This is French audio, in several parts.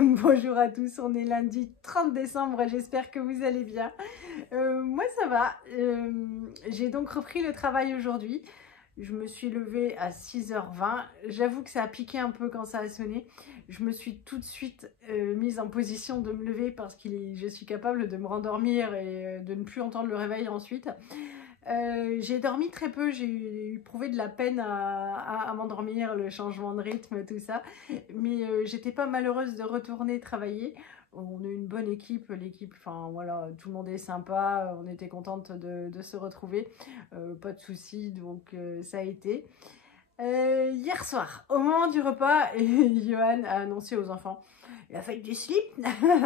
Bonjour à tous, on est lundi 30 décembre, j'espère que vous allez bien. Moi ça va, j'ai donc repris le travail aujourd'hui. Je me suis levée à 6h20, j'avoue que ça a piqué un peu quand ça a sonné. Je me suis tout de suite mise en position de me lever parce que je suis capable de me rendormir et de ne plus entendre le réveil ensuite. J'ai dormi très peu, j'ai éprouvé de la peine à m'endormir, le changement de rythme, tout ça. Mais j'étais pas malheureuse de retourner travailler. On a une bonne équipe, l'équipe, enfin voilà, tout le monde est sympa, on était contente de se retrouver. Pas de soucis, donc ça a été. Hier soir, au moment du repas, Johan a annoncé aux enfants la fête du slip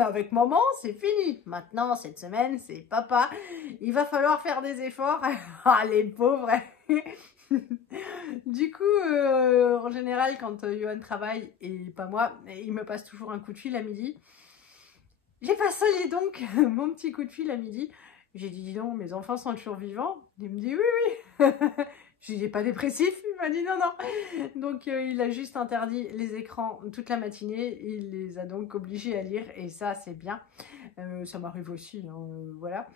avec maman, c'est fini. Maintenant, cette semaine, c'est papa. Il va falloir faire des efforts. Ah, les pauvres. Du coup, en général, quand Johan travaille et pas moi, il me passe toujours un coup de fil à midi. J'ai passé donc mon petit coup de fil à midi. J'ai dit, dis donc, mes enfants sont toujours vivants. Il me dit, oui, oui. Je lui dis, pas dépressif. Il m'a dit, non, non. Donc, il a juste interdit les écrans toute la matinée. Il les a donc obligés à lire. Et ça, c'est bien. Ça m'arrive aussi, hein, voilà.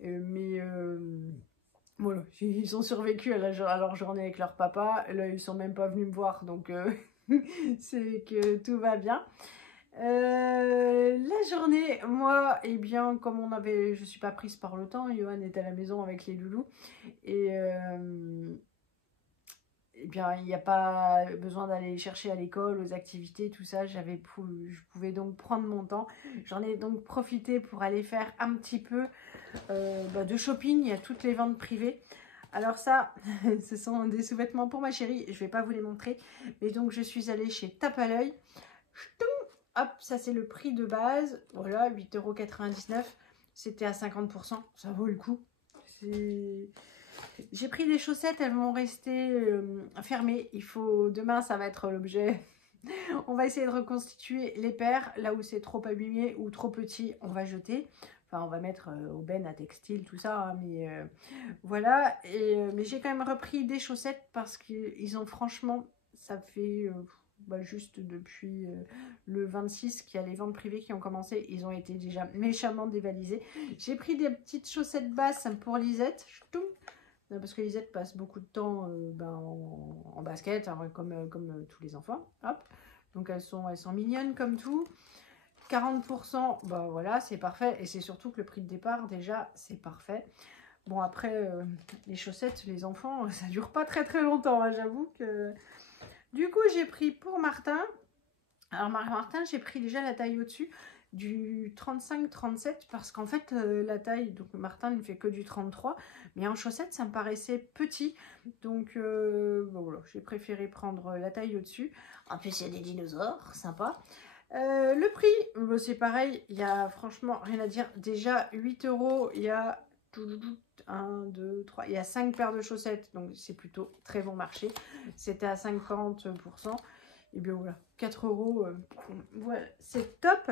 Mais voilà, ils ont survécu à leur journée avec leur papa. Là, ils sont même pas venus me voir. Donc, c'est que tout va bien. La journée, moi, eh bien, comme je suis pas prise par le temps, Johan est à la maison avec les loulous, et eh bien, il n'y a pas besoin d'aller chercher à l'école, aux activités, tout ça, je pouvais donc prendre mon temps. J'en ai donc profité pour aller faire un petit peu de shopping. Il y a toutes les ventes privées. Alors ça, ce sont des sous-vêtements pour ma chérie, je vais pas vous les montrer, mais donc je suis allée chez Tape à l'œil. Hop, ça c'est le prix de base. Voilà, 8,99 €. C'était à 50%. Ça vaut le coup. J'ai pris des chaussettes, elles vont rester fermées. Demain, ça va être l'objet. On va essayer de reconstituer les paires. Là où c'est trop abîmé ou trop petit, on va jeter. Enfin, on va mettre au ben à textile, tout ça. Hein, mais voilà. Mais j'ai quand même repris des chaussettes parce qu'ils ont franchement, ça fait... juste depuis le 26 qu'il y a les ventes privées qui ont commencé, ils ont été déjà méchamment dévalisés. J'ai pris des petites chaussettes basses pour Lisette, parce que Lisette passe beaucoup de temps en basket, hein, comme tous les enfants. Hop. Donc elles sont mignonnes comme tout. 40%, bah voilà, c'est parfait. Et c'est surtout que le prix de départ, déjà, c'est parfait. Bon, après, les chaussettes, les enfants, ça dure pas très très longtemps, hein, j'avoue que... Du coup, j'ai pris pour Martin. Alors, Martin, j'ai pris déjà la taille au-dessus du 35-37 parce qu'en fait, la taille, donc Martin ne fait que du 33. Mais en chaussettes, ça me paraissait petit. Donc, bon, voilà, j'ai préféré prendre la taille au-dessus. En plus, il y a des dinosaures, sympa. Le prix, c'est pareil, il y a franchement rien à dire. Déjà, 8 €, il y a... 1, 2, 3, il y a 5 paires de chaussettes, donc c'est plutôt très bon marché. C'était à 50%. Et bien voilà, 4 €, voilà, c'est top.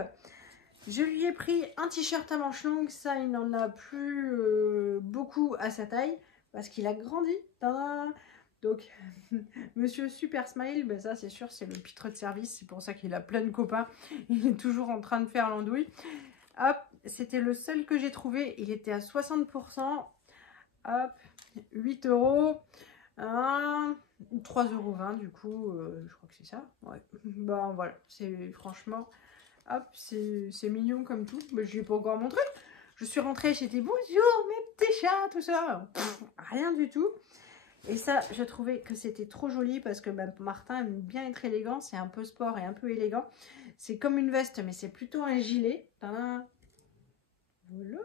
Je lui ai pris un t-shirt à manches longues, ça il n'en a plus beaucoup à sa taille, parce qu'il a grandi. Tadam. Donc, Monsieur Super Smile, ben ça c'est sûr, c'est le pitre de service, c'est pour ça qu'il a plein de copains. Il est toujours en train de faire l'andouille. Hop, c'était le seul que j'ai trouvé, il était à 60%. Hop, 8 €, 3,20 € du coup, je crois que c'est ça. Ouais. Ben voilà, c'est franchement, hop, c'est mignon comme tout. Mais je lui ai pas encore montré. Je suis rentrée, j'étais bonjour mes petits chats, tout ça. Pff, rien du tout. Et ça, je trouvais que c'était trop joli parce que Martin aime bien être élégant. C'est un peu sport et un peu élégant. C'est comme une veste, mais c'est plutôt un gilet. Voilà.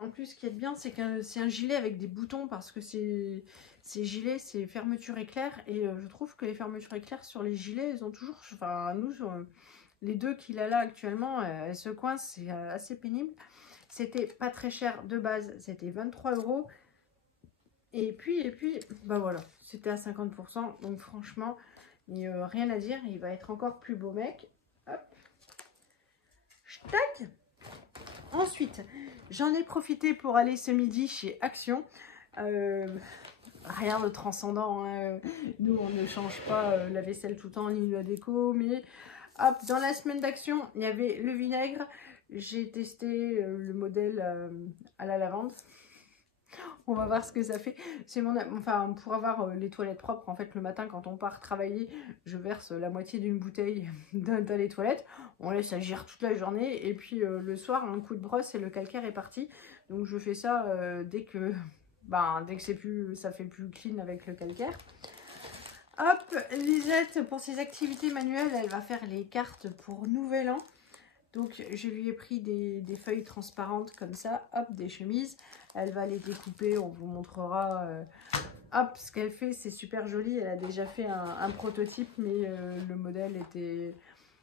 En plus, ce qui est bien, c'est que c'est un gilet avec des boutons parce que ces gilets, c'est fermeture éclair. Et je trouve que les fermetures éclair sur les gilets, elles ont toujours... Enfin, nous, les deux qu'il a là actuellement, elles se coincent, c'est assez pénible. C'était pas très cher de base, c'était 23 €. Et puis, bah voilà, c'était à 50%. Donc franchement, rien à dire, il va être encore plus beau mec. Hop. Tac. Ensuite, j'en ai profité pour aller ce midi chez Action. rien de transcendant, hein. Nous, on ne change pas la vaisselle tout le temps, ni la déco, mais hop, dans la semaine d'action, il y avait le vinaigre. J'ai testé le modèle à la lavande. On va voir ce que ça fait. C'est enfin, pour avoir les toilettes propres, en fait, le matin, quand on part travailler, je verse la moitié d'une bouteille dans les toilettes. On laisse agir toute la journée. Et puis, le soir, un coup de brosse et le calcaire est parti. Donc, je fais ça dès que c'est plus, ça fait plus clean avec le calcaire. Hop, Lisette, pour ses activités manuelles, elle va faire les cartes pour Nouvel An. Donc, je lui ai pris des feuilles transparentes comme ça, hop, des chemises. Elle va les découper, on vous montrera hop, ce qu'elle fait. C'est super joli. Elle a déjà fait un prototype, mais le modèle était...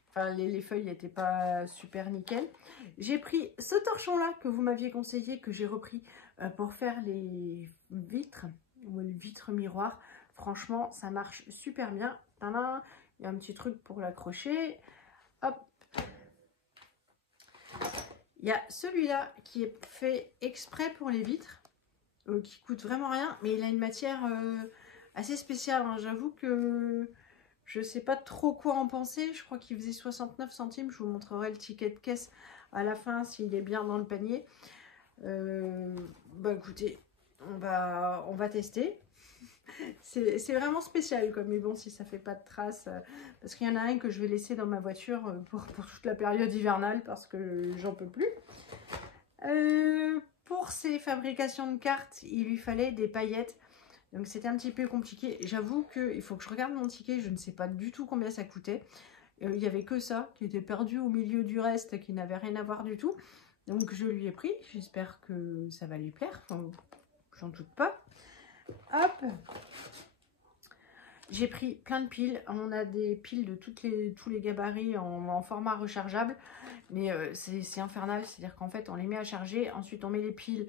Enfin, les feuilles n'étaient pas super nickel. J'ai pris ce torchon-là que vous m'aviez conseillé, que j'ai repris pour faire les vitres, ou les vitres miroirs. Franchement, ça marche super bien. Tadam, il y a un petit truc pour l'accrocher. Hop. Il y a celui-là qui est fait exprès pour les vitres, qui coûte vraiment rien, mais il a une matière assez spéciale, hein. J'avoue que je sais pas trop quoi en penser. Je crois qu'il faisait 69 centimes. Je vous montrerai le ticket de caisse à la fin s'il est bien dans le panier. Écoutez, on va tester. C'est vraiment spécial comme, mais bon, si ça fait pas de traces, parce qu'il y en a un que je vais laisser dans ma voiture pour toute la période hivernale parce que j'en peux plus. Pour ces fabrications de cartes, il lui fallait des paillettes, donc c'était un petit peu compliqué. J'avoue qu'il faut que je regarde mon ticket, je ne sais pas du tout combien ça coûtait. Il n'y avait que ça qui était perdu au milieu du reste, qui n'avait rien à voir du tout. Donc je lui ai pris, j'espère que ça va lui plaire, enfin, j'en doute pas. Hop, j'ai pris plein de piles. On a des piles de tous les gabarits en format rechargeable. Mais c'est infernal. C'est-à-dire qu'en fait, on les met à charger. Ensuite, on met les piles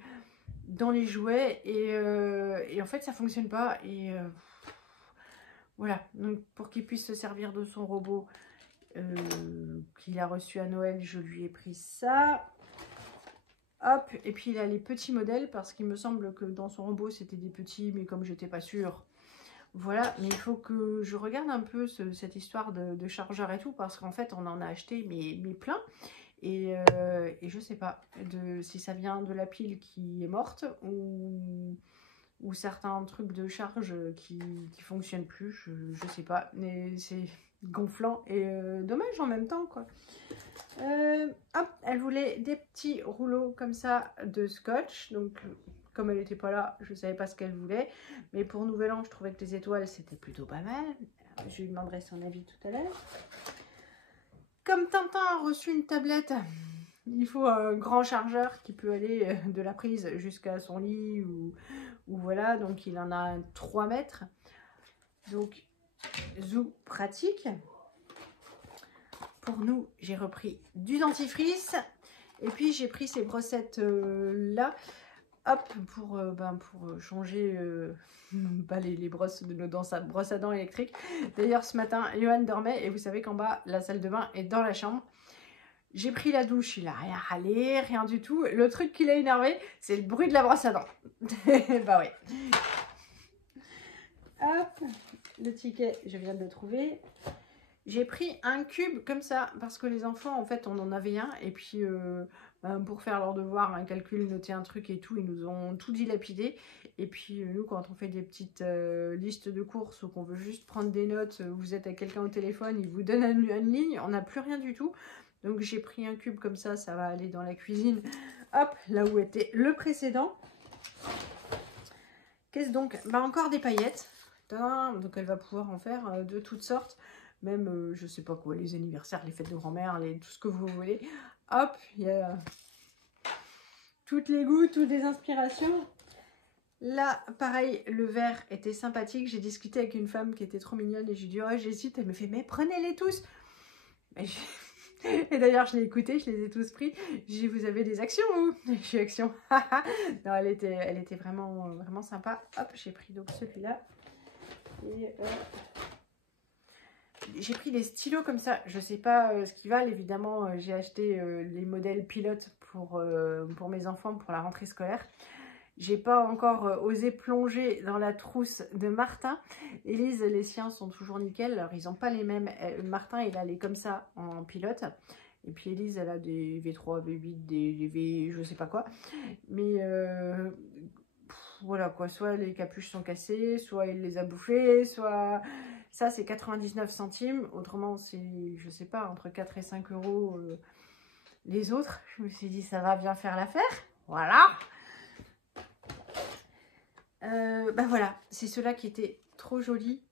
dans les jouets. Et en fait, ça ne fonctionne pas. Et voilà. Donc, pour qu'il puisse se servir de son robot qu'il a reçu à Noël, je lui ai pris ça. Hop. Et puis, il a les petits modèles. Parce qu'il me semble que dans son robot, c'était des petits. Mais comme j'étais pas sûre... Voilà, mais il faut que je regarde un peu cette histoire de chargeur et tout, parce qu'en fait, on en a acheté mais plein. Et je sais pas si ça vient de la pile qui est morte ou certains trucs de charge qui fonctionnent plus. Je sais pas, mais c'est gonflant et dommage en même temps, quoi. Hop, elle voulait des petits rouleaux comme ça de scotch, donc... Comme elle n'était pas là, je ne savais pas ce qu'elle voulait. Mais pour Nouvel An, je trouvais que les étoiles, c'était plutôt pas mal. Je lui demanderai son avis tout à l'heure. Comme Tintin a reçu une tablette, il faut un grand chargeur qui peut aller de la prise jusqu'à son lit. Ou voilà, donc il en a 3 mètres. Donc, Zou pratique. Pour nous, j'ai repris du dentifrice. Et puis, j'ai pris ces brossettes là. Hop, pour changer les brosses de nos brosses à dents électriques. D'ailleurs, ce matin, Johan dormait et vous savez qu'en bas, la salle de bain est dans la chambre. J'ai pris la douche, il n'a rien râlé, rien du tout. Le truc qui l'a énervé, c'est le bruit de la brosse à dents. Bah oui. Hop, le ticket, je viens de le trouver. J'ai pris un cube comme ça, parce que les enfants, en fait, on en avait un. Et puis, pour faire leur devoir, un calcul, noter un truc et tout, ils nous ont tout dilapidé. Et puis, nous, quand on fait des petites listes de courses ou qu'on veut juste prendre des notes, vous êtes à quelqu'un au téléphone, il vous donne une ligne, on n'a plus rien du tout. Donc, j'ai pris un cube comme ça va aller dans la cuisine. Hop, là où était le précédent. Qu'est-ce donc? Encore des paillettes. Donc, elle va pouvoir en faire de toutes sortes. Même, je sais pas quoi, les anniversaires, les fêtes de grand-mère, tout ce que vous voulez. Hop, il y a toutes les goûts, toutes les inspirations. Là, pareil, le verre était sympathique. J'ai discuté avec une femme qui était trop mignonne et j'ai dit, oh, j'hésite. Elle me fait, mais prenez-les tous. Et d'ailleurs, je l'ai écouté, je les ai tous pris. J'ai dit, vous avez des actions, vous? Je suis action. Non, elle était vraiment, vraiment sympa. Hop, j'ai pris donc celui-là. Et... j'ai pris des stylos comme ça, je sais pas ce qu'ils valent, évidemment j'ai acheté les modèles pilotes pour mes enfants pour la rentrée scolaire. J'ai pas encore osé plonger dans la trousse de Martin. Élise, les siens sont toujours nickel. Alors, ils n'ont pas les mêmes. Martin, il a les comme ça en pilote. Et puis Élise, elle a des V3, V8, des V... je sais pas quoi. Mais voilà quoi. Soit les capuches sont cassées, soit il les a bouffées, soit... Ça, c'est 99 centimes. Autrement, c'est, je sais pas, entre 4 et 5 euros. Les autres, je me suis dit, ça va bien faire l'affaire. Voilà. Bah voilà, c'est ceux-là qui étaient trop jolis.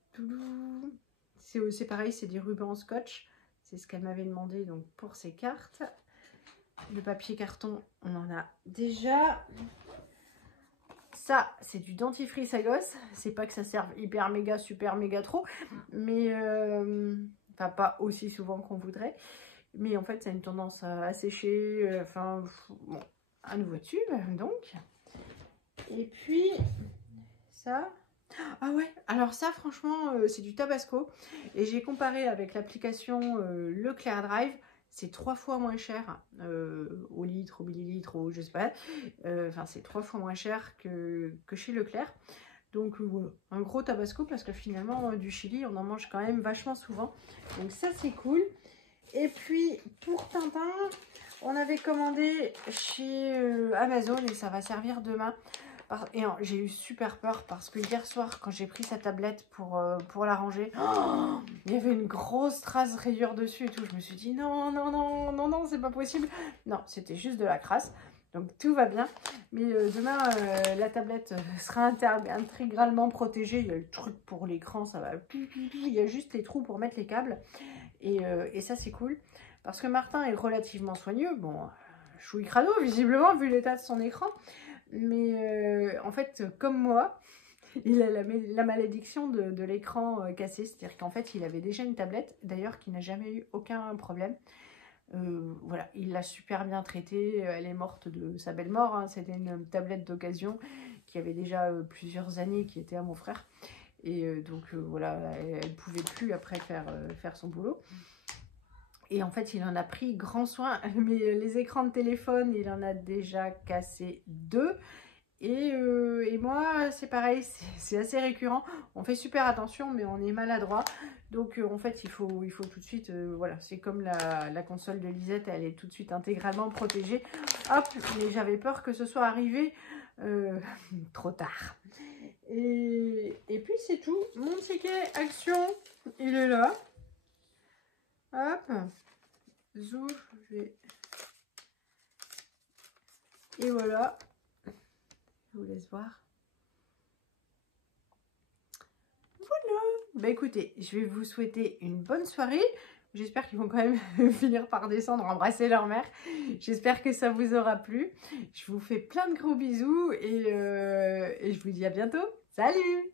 C'est pareil, c'est des rubans scotch. C'est ce qu'elle m'avait demandé donc pour ces cartes. Le papier carton, on en a déjà. Ça, c'est du dentifrice à gosse. C'est pas que ça serve hyper méga, super méga trop. Mais, enfin pas aussi souvent qu'on voudrait. Mais en fait, ça a une tendance à sécher. Enfin, bon, un nouveau tube donc. Et puis... ça, ah ouais, alors ça franchement c'est du Tabasco et j'ai comparé avec l'application Leclerc Drive, c'est 3 fois moins cher au litre, au millilitre, au je sais pas, enfin c'est 3 fois moins cher que chez Leclerc. Donc voilà, un gros Tabasco parce que finalement du chili on en mange quand même vachement souvent, donc ça c'est cool. Et puis pour Tintin, on avait commandé chez Amazon et ça va servir demain. Et j'ai eu super peur parce que hier soir, quand j'ai pris sa tablette pour la ranger, il y avait une grosse trace rayure dessus et tout. Je me suis dit non, non, non, non, non, c'est pas possible. Non, c'était juste de la crasse. Donc tout va bien. Mais demain, la tablette sera intégralement protégée. Il y a le truc pour l'écran, ça va. Il y a juste les trous pour mettre les câbles. Et ça, c'est cool. Parce que Martin est relativement soigneux. Bon, chouille crado, visiblement, vu l'état de son écran. Mais en fait, comme moi, il a la malédiction de l'écran cassé. C'est-à-dire qu'en fait, il avait déjà une tablette, d'ailleurs, qui n'a jamais eu aucun problème. Voilà, il l'a super bien traitée. Elle est morte de sa belle mort. Hein. C'était une tablette d'occasion qui avait déjà plusieurs années, qui était à mon frère. Et donc, voilà, elle ne pouvait plus après faire son boulot. Et en fait, il en a pris grand soin. Mais les écrans de téléphone, il en a déjà cassé 2. Et moi, c'est pareil, c'est assez récurrent. On fait super attention, mais on est maladroit. Donc, en fait, il faut tout de suite... voilà, c'est comme la console de Lisette, elle est tout de suite intégralement protégée. Hop, mais j'avais peur que ce soit arrivé trop tard. Et puis, c'est tout. Mon ticket action, il est là. Hop. Zou, je vais... Et voilà. Je vous laisse voir. Voilà. Bah écoutez, je vais vous souhaiter une bonne soirée. J'espère qu'ils vont quand même finir par descendre, embrasser leur mère. J'espère que ça vous aura plu. Je vous fais plein de gros bisous et je vous dis à bientôt. Salut!